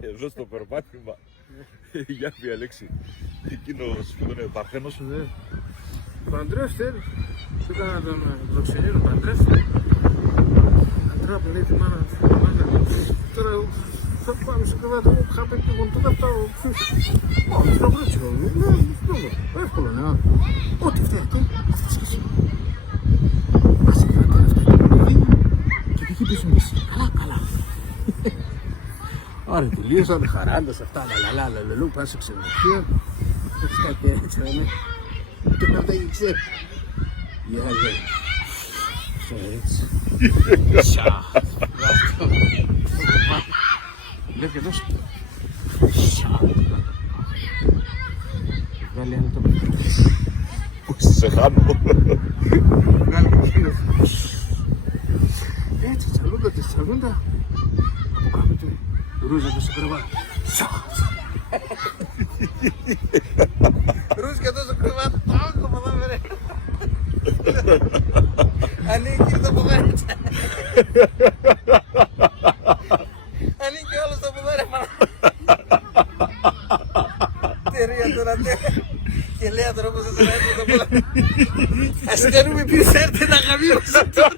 Εδώ στο περπάτημα. Για πει Αλέξη. Εκείνος που είναι Παρθένος. Παντρεύτε. Του έκανα τον προξενείο, παντρεύτε. Τώρα που λέει τη μάνα. Τώρα θα πάμε στο κρεβάτι μου. Είχα πει και εγώ τότε αυτά. Όχι, θα βρω τσιρό. Εύκολο, ναι. Ό,τι φταίει. Αυτές και εσύ. Ας κρατάνε αυτά και παιδί μου. Και πήγε πίσω μου εσύ. Καλά. Άρα τελείωσαν χαράντας αυτά, λαλαλαλαλαλου, πάνε σε ξενοδοχείο. Έτσι και έτσι είναι. Και πάντα ήξερε. Γεια, αυτό έτσι. Σια. Βλέπει εδώ. Σια. Βγάλει άλλο το παιδί. Σε χάνω. Βγάλει εκείνος. Έτσι, τσαλούντα. Από κάτω του. Ρούζεται στο κρεβάτι. Ρούζεται στο κρεβάτι. Τόκο ποδάμε ρε. Ανήκει το ποδάρι. Ανήκει όλο το ποδάρι. Τερία τώρα. Και λέει τώρα πως θα τον έρθει το ποδάρι. Ας κάνουμε ποιος έρθει να γαμίωσε τώρα.